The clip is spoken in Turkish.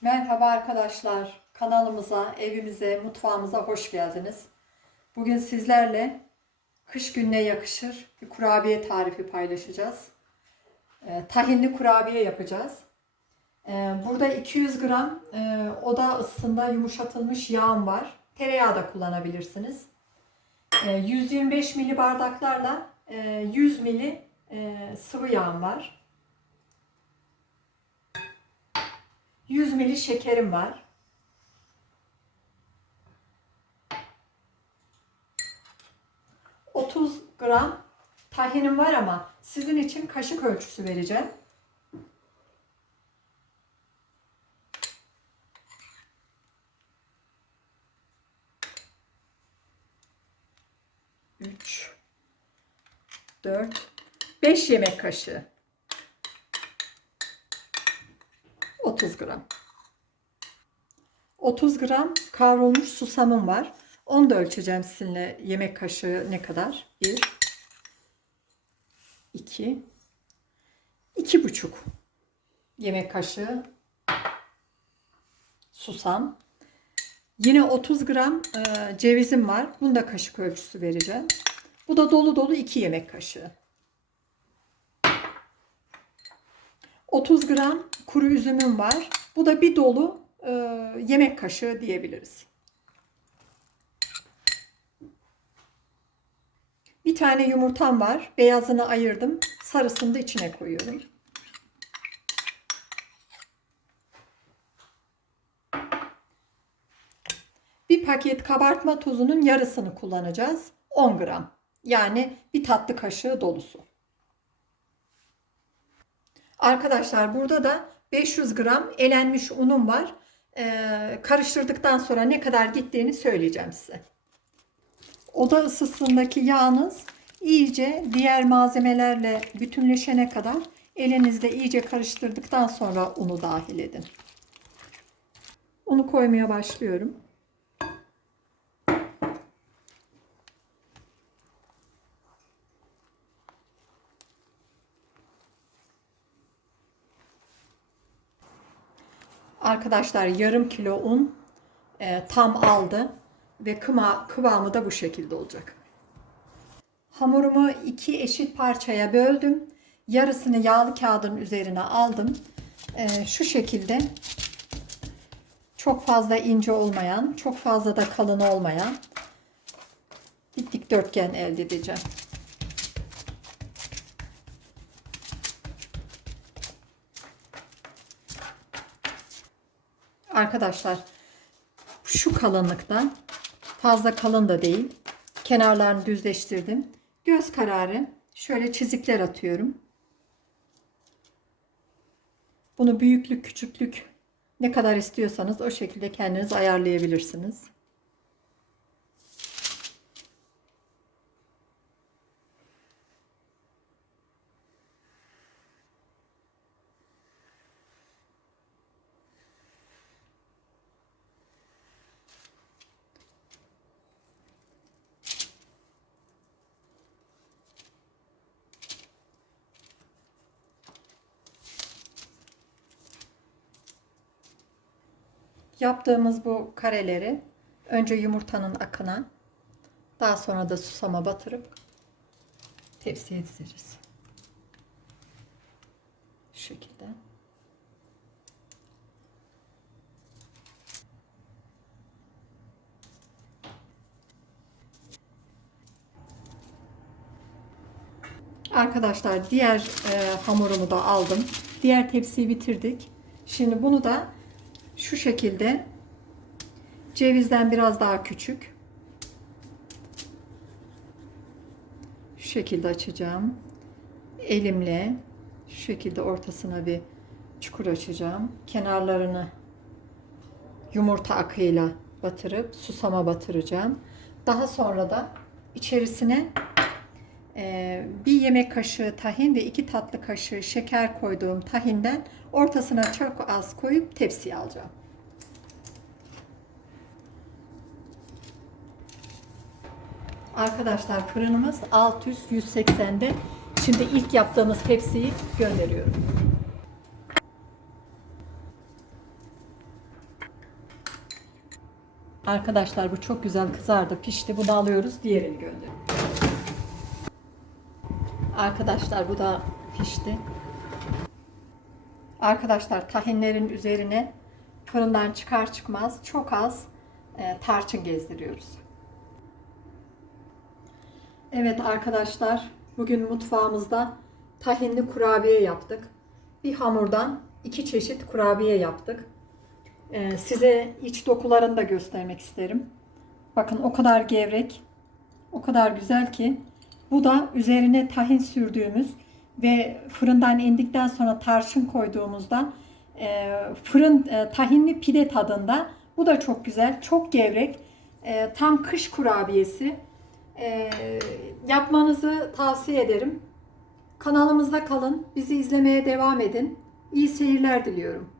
Merhaba arkadaşlar. Kanalımıza, evimize, mutfağımıza hoş geldiniz. Bugün sizlerle kış gününe yakışır bir kurabiye tarifi paylaşacağız. E, tahinli kurabiye yapacağız. E, burada 200 gram e, oda ısısında yumuşatılmış yağım var. Tereyağı da kullanabilirsiniz. E, 125 mili bardaklarla e, 100 mili e, sıvı yağım var. mili şekerim var. Otuz gram tahinim var ama sizin için kaşık ölçüsü vereceğim. Üç, dört, beş yemek kaşığı. 30 gram. 30 gram kavrulmuş susamım var. Onu da ölçeceğim sizinle yemek kaşığı ne kadar? 1, 2, 2 buçuk yemek kaşığı susam. Yine 30 gram e, cevizim var. Bunu da kaşık ölçüsü vereceğim. Bu da dolu dolu 2 yemek kaşığı. 30 gram kuru üzümüm var. Bu da bir dolu ee, yemek kaşığı diyebiliriz. Bir tane yumurtam var. Beyazını ayırdım. Sarısını da içine koyuyorum. Bir paket kabartma tozunun yarısını kullanacağız. 10 gram. Yani bir tatlı kaşığı dolusu. Arkadaşlar burada da 500 gram elenmiş unum var karıştırdıktan sonra ne kadar gittiğini söyleyeceğim size. Oda ısısındaki yağınız iyice diğer malzemelerle bütünleşene kadar elinizde iyice karıştırdıktan sonra unu dahil edin. Unu koymaya başlıyorum. Arkadaşlar yarım kilo un e, tam aldı ve kıma, kıvamı da bu şekilde olacak. Hamurumu iki eşit parçaya böldüm. Yarısını yağlı kağıdın üzerine aldım. E, şu şekilde çok fazla ince olmayan, çok fazla da kalın olmayan bir dikdörtgen elde edeceğim. Arkadaşlar şu kalınlıkta fazla kalın da değil. Kenarlarını düzleştirdim. Göz kararı şöyle çizikler atıyorum. Bunu büyüklük küçüklük ne kadar istiyorsanız o şekilde kendiniz ayarlayabilirsiniz. Yaptığımız bu kareleri önce yumurtanın akına daha sonra da susama batırıp tepsiye dizeriz. Şu şekilde. Arkadaşlar diğer e, hamurumu da aldım. Diğer tepsiyi bitirdik. Şimdi bunu da şu şekilde. Cevizden biraz daha küçük. Şu şekilde açacağım. Elimle şu şekilde ortasına bir çukur açacağım. Kenarlarını yumurta akıyla batırıp susama batıracağım. Daha sonra da içerisine ee, bir yemek kaşığı tahin ve iki tatlı kaşığı şeker koyduğum tahinden ortasına çok az koyup tepsiye alacağım. Arkadaşlar fırınımız alt üst 180'de. Şimdi ilk yaptığımız tepsiyi gönderiyorum. Arkadaşlar bu çok güzel kızardı, pişti. Bunu alıyoruz, diğerini gönderiyoruz. Arkadaşlar bu da pişti. Arkadaşlar tahinlerin üzerine fırından çıkar çıkmaz çok az e, tarçın gezdiriyoruz. Evet arkadaşlar bugün mutfağımızda tahinli kurabiye yaptık. Bir hamurdan iki çeşit kurabiye yaptık. Ee, size iç dokularını da göstermek isterim. Bakın o kadar gevrek, o kadar güzel ki. Bu da üzerine tahin sürdüğümüz ve fırından indikten sonra tarçın koyduğumuzda e, fırın e, tahinli pide tadında. Bu da çok güzel, çok gevrek. E, tam kış kurabiyesi. E, yapmanızı tavsiye ederim. Kanalımızda kalın, bizi izlemeye devam edin. İyi seyirler diliyorum.